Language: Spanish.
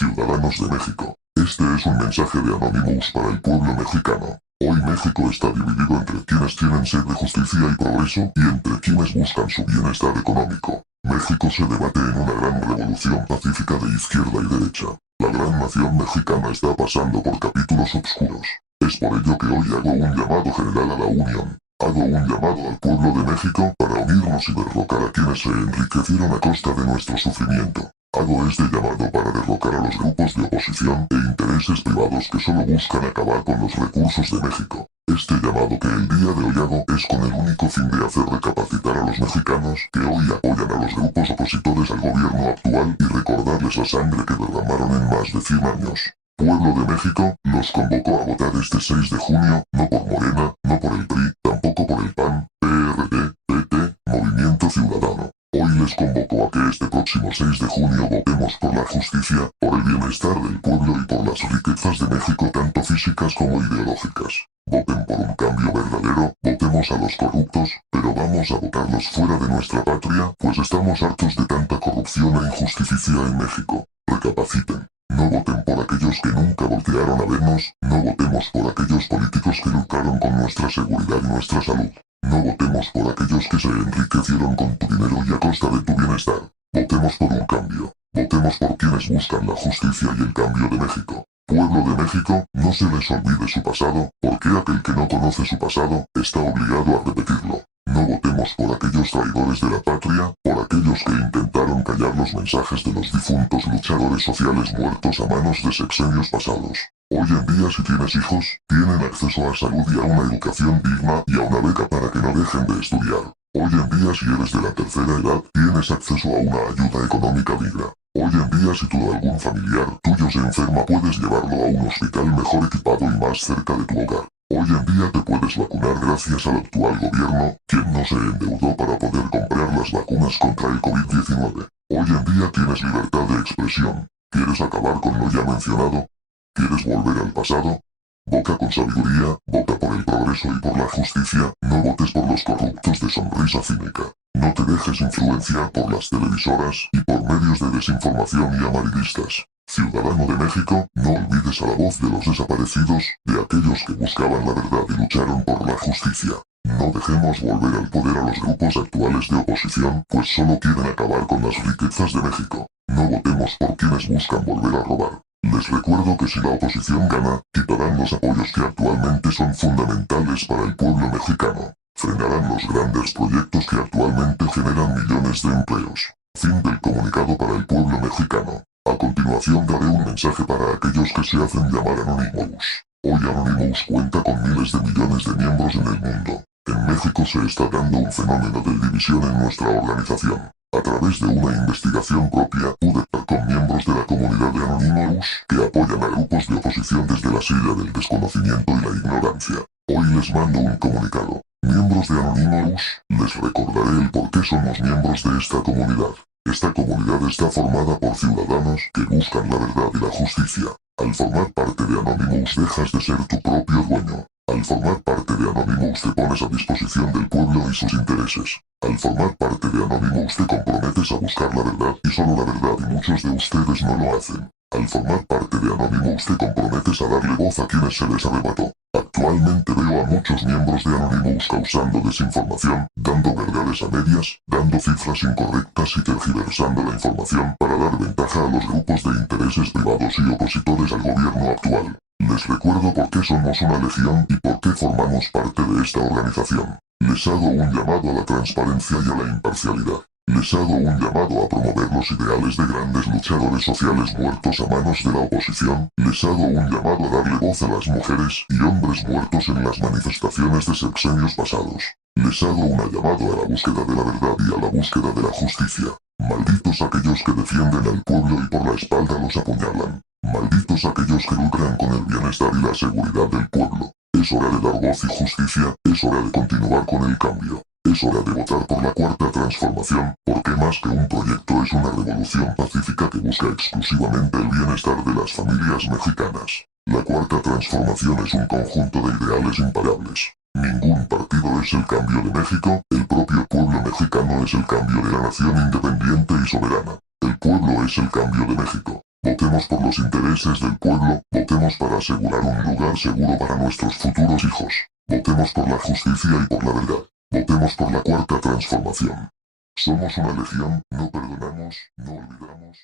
Ciudadanos de México, este es un mensaje de Anonymous para el pueblo mexicano. Hoy México está dividido entre quienes tienen sed de justicia y progreso y entre quienes buscan su bienestar económico. México se debate en una gran revolución pacífica de izquierda y derecha. La gran nación mexicana está pasando por capítulos oscuros. Es por ello que hoy hago un llamado general a la unión. Hago un llamado al pueblo de México para unirnos y derrocar a quienes se enriquecieron a costa de nuestro sufrimiento. Hago este llamado para derrocar a los grupos de oposición e intereses privados que solo buscan acabar con los recursos de México. Este llamado que el día de hoy hago es con el único fin de hacer recapacitar a los mexicanos que hoy apoyan a los grupos opositores al gobierno actual y recordarles la sangre que derramaron en más de 100 años. Pueblo de México, los convoco a votar este 6 de junio, no por Morena, no por el PRI, tampoco por el PAN, PRD, PT, Movimiento Ciudadano. Hoy les convoco a que este próximo 6 de junio votemos por la justicia, por el bienestar del pueblo y por las riquezas de México tanto físicas como ideológicas. Voten por un cambio verdadero, votemos a los corruptos, pero vamos a votarlos fuera de nuestra patria, pues estamos hartos de tanta corrupción e injusticia en México. Recapaciten. No voten por aquellos que nunca voltearon a vernos, no votemos por aquellos políticos que lucraron con nuestra seguridad y nuestra salud. No votemos por aquellos que se enriquecieron con tu dinero y a costa de tu bienestar. Votemos por un cambio. Votemos por quienes buscan la justicia y el cambio de México. Pueblo de México, no se les olvide su pasado, porque aquel que no conoce su pasado, está obligado a repetirlo. No votemos por aquellos traidores de la patria, por aquellos que intentaron callar los mensajes de los difuntos luchadores sociales muertos a manos de sexenios pasados. Hoy en día si tienes hijos, tienen acceso a salud y a una educación digna y a una beca para que no dejen de estudiar. Hoy en día si eres de la tercera edad, tienes acceso a una ayuda económica digna. Hoy en día si tú algún familiar tuyo se enferma puedes llevarlo a un hospital mejor equipado y más cerca de tu hogar. Hoy en día te puedes vacunar gracias al actual gobierno, quien no se endeudó para poder comprar las vacunas contra el COVID-19. Hoy en día tienes libertad de expresión. ¿Quieres acabar con lo ya mencionado? ¿Quieres volver al pasado? Vota con sabiduría, vota por el progreso y por la justicia, no votes por los corruptos de sonrisa cínica. No te dejes influenciar por las televisoras y por medios de desinformación y amarillistas. Ciudadano de México, no olvides a la voz de los desaparecidos, de aquellos que buscaban la verdad y lucharon por la justicia. No dejemos volver al poder a los grupos actuales de oposición, pues solo quieren acabar con las riquezas de México. No votemos por quienes buscan volver a robar. Les recuerdo que si la oposición gana, quitarán los apoyos que actualmente son fundamentales para el pueblo mexicano. Frenarán los grandes proyectos que actualmente generan millones de empleos. Fin del comunicado para el pueblo mexicano. A continuación daré un mensaje para aquellos que se hacen llamar Anonymous. Hoy Anonymous cuenta con miles de millones de miembros en el mundo. En México se está dando un fenómeno de división en nuestra organización. A través de una investigación propia, pude dar con miembros de la comunidad de Anonymous que apoyan a grupos de oposición desde la silla del desconocimiento y la ignorancia. Hoy les mando un comunicado. Miembros de Anonymous, les recordaré el por qué somos miembros de esta comunidad. Esta comunidad está formada por ciudadanos que buscan la verdad y la justicia. Al formar parte de Anonymous dejas de ser tu propio dueño. Al formar parte de Anonymous te pones a disposición del pueblo y sus intereses. Al formar parte de Anonymous te comprometes a buscar la verdad y solo la verdad y muchos de ustedes no lo hacen. Al formar parte de Anonymous te comprometes a darle voz a quienes se les arrebató. Actualmente veo a muchos miembros de Anonymous causando desinformación, dando verdades a medias, dando cifras incorrectas y tergiversando la información para dar ventaja a los grupos de intereses privados y opositores al gobierno actual. Les recuerdo por qué somos una legión y por qué formamos parte de esta organización. Les hago un llamado a la transparencia y a la imparcialidad. Les hago un llamado a promover los ideales de grandes luchadores sociales muertos a manos de la oposición. Les hago un llamado a darle voz a las mujeres y hombres muertos en las manifestaciones de sexenios pasados. Les hago una llamado a la búsqueda de la verdad y a la búsqueda de la justicia. Malditos aquellos que defienden al pueblo y por la espalda los apuñalan. Malditos aquellos que lucran con el bienestar y la seguridad del pueblo. Es hora de dar voz y justicia, es hora de continuar con el cambio. Es hora de votar por la cuarta transformación, porque más que un proyecto es una revolución pacífica que busca exclusivamente el bienestar de las familias mexicanas. La cuarta transformación es un conjunto de ideales imparables. Ningún partido es el cambio de México, el propio pueblo mexicano es el cambio de la nación independiente y soberana. El pueblo es el cambio de México. Votemos por los intereses del pueblo, votemos para asegurar un lugar seguro para nuestros futuros hijos. Votemos por la justicia y por la verdad. Votemos por la cuarta transformación. Somos una legión, no perdonamos, no olvidamos.